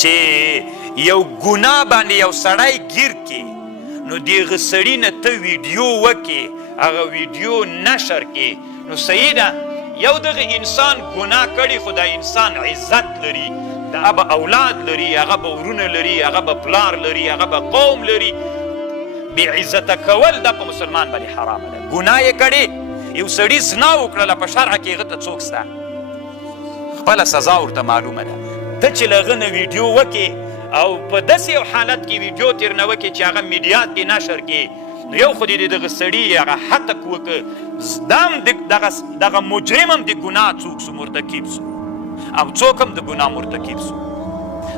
چې یو ګناه باندې یو سړی ګیر کې نو دغه سړي نه ته ویډیو وکې هغه ویډیو نشر کې نو صحیح ده یو دغه انسان ګناه کړي خو دا انسان عزت لري هغه به اولاد لري هغه به ورونه لري هغه به پلار لري هغه به قوم لري بې عزته کول دا په مسلمان باندې حرامه ده ګناه یې کړې یو سړي زنا وکړله په شرعه کې هغه ته څوک شته خپله سزا ورته معلومه ده ته چې له هغه نه ویډیو وکې او په داسې یو حالت کې ویډیو تېر نه وکې چې هغه میډیا کې نشر کې نو یو خو دې دغه سړي هغه حتک وکړه دا هم دغه مجرم هم د ګناه څوک سو مرتکب سو او څوک هم د ګناه مرتکب سو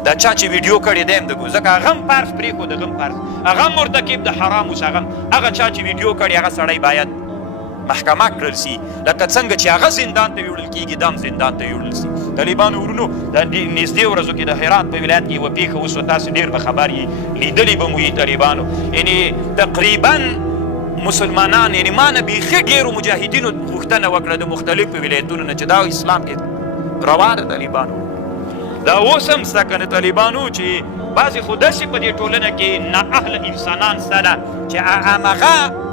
دا چا چې ویډیو کړی دی هم د ځکه هغه هم فرض پرېښود هغه هم فرض هغه هم مرتکب د حرام اوس هغه چا چې ویډیو کړی هغه سړی باید محکمه کړل سي لکه څنګه چې هغه زندان ته ویوړل کېږي دا هم زندان ته ویوړل سي طالبانو ورونو د نږدې ورځو کې د هرات په ولایت کې یوه پېښه وسوه تاسو ډېر به خبر یې لیدلي به مو یي طالبانو یعنې تقریبا مسلمانان یعنې ما نه بیخي ډېرو مجاهدینو غوښتنه وکړه د مختلفو ولایتونو نه چې دا اسلام کې روا ده طالبانو دا اوس هم شته که نه طالبانو چې بعضې خو داسې په دې ټولنه کې نااهله انسانان شته ده چې همغه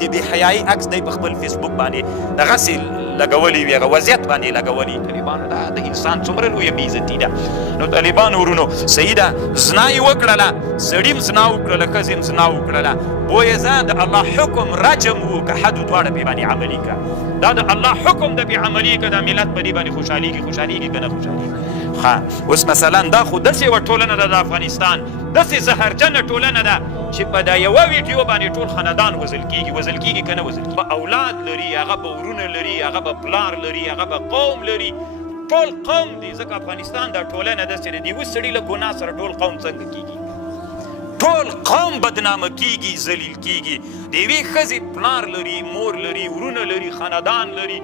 د بېحیایي عکس دی په خپل فیسبوک باندې دغسې لګولی وي هغه وضعیت باندې لګولی طالبانو دا د انسان څومره لویه بېعزتي ده نو طالبانو ورونو صحیح ده زنا یې وکړله سړي هم زنا وکړله ښځې هم زنا وکړله بویزه د الله حکم رجم و که حد دواړه پرې باندې عملي کړه دا د الله حکم د پرې عملي کړه دا ملت په دې باندې خوشحالېږي که نه خوشحالېږي ښه اوس مثلا دا خو داسې یوه ټولنه ده د افغانستان داسې زهرجنه ټولنه ده چې په دا یوه ویډیو باندې ټول خاندان وژل کېږي که نه وژل کېږي اولاد لري هغه به ورونه لري هغه به پلار لري هغه به قوم لري ټول قوم دی ځکه افغانستان دا ټولنه داسې ده د یوه سړي له ګناه سره ټول قوم څنګه کېږي ټول قوم بدنامه کېږي ذلیل کېږي د یوې ښځې پلار لري مور لري ورونه لري خاندان لري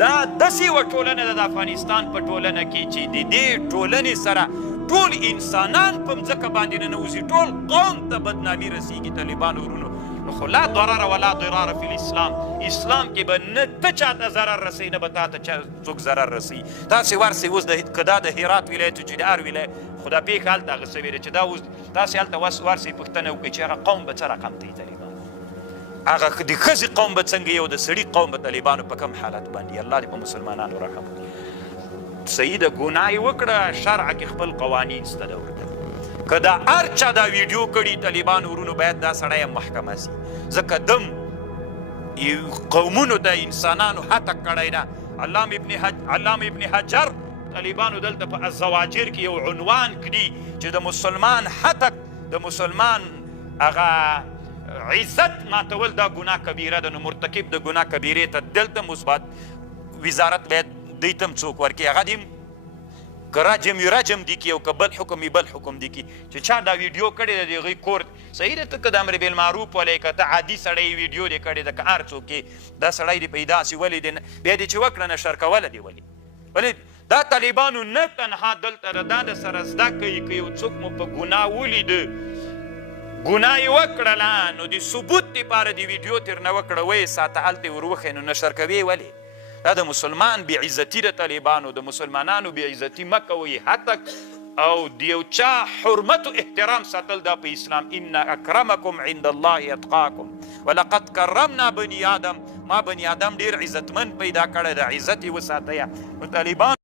دا داسې یوه ټولنه ده د افغانستان په ټولنه کې چې د دې ټولنې سره ټول انسانان په مځکه باندې ننوځي ټول قوم ته بدنامي رسېږي طالبانو ورونو نو خو لا ضرر ولا ضرار فی الاسلام اسلام کې به نه ته چاته ضرر رسوي نه به تا ته څوک ضرر رسوي تاسې ورسئ اوس که دا د هرات ولایت چې د هر ولایت خو دا پېښه هلته هغه سوې ده چې دا اوس تاسې هلته ورسئ پوښتنه وکړئ چې هغه قوم به څه رقم ته طالبان هغه د ښځې قوم به څنګه یو د سړي قوم به طالبانو په کوم حالت باندې الله دې په مسلمانانو رحم وکړي صحیح ده ګناه یې وکړه شرعه کې خپل قوانین شته ده ورته که دا هر چا دا ویډیو کړي طالبانو ورونو باید دا سړی هم محکمه سي ځکه دم قومونو د انسانانو هتک کړی ده علامه ابن حجر طالبانو دلته په الزواجر کې یو عنوان کړي چې د مسلمان هتک د مسلمان هغه عزت ماتول دا ګناه کبیره ده نو مرتکب د ګناه کبیرې ته دلته مثبت وزارت باید دوی ته هم څوک ورکړي هغه دې که رجم یې رجم دي کړي او که بل حکم یې بل حکم دي کړي چې چا دا ویډیو کړې ده د هغوی کور صحیح ده ته که د امر بالمعروف ولی که ته عادي سړی ویډیو دې کړې ده که هر څوک یې دا سړی دې په داسې ولې دی بیا دې چې وکړه نشر کوله دې ولې دا طالبانو نه تنها دلته ده دا د سره زده کوي که یو څوک مو په ګناه ولیده ګناه یې وکړله نو د ثبوت دپاره د ویډیو تېر نه وکړه ویې ساته هلته یې ور نو نشر کوې ولې دا د مسلمان بې عزتي د طالبانو د مسلمانانو بې عزتي مه کوئ هتک او د یو چا حرمت و احترام ساتل دا په اسلام ان اکرمکم عند الله اتقاکم ولقد کرمنا بني آدم ما بني آدم ډېر عزتمند پیدا کړی د عزت یې وساتیه نو طالبان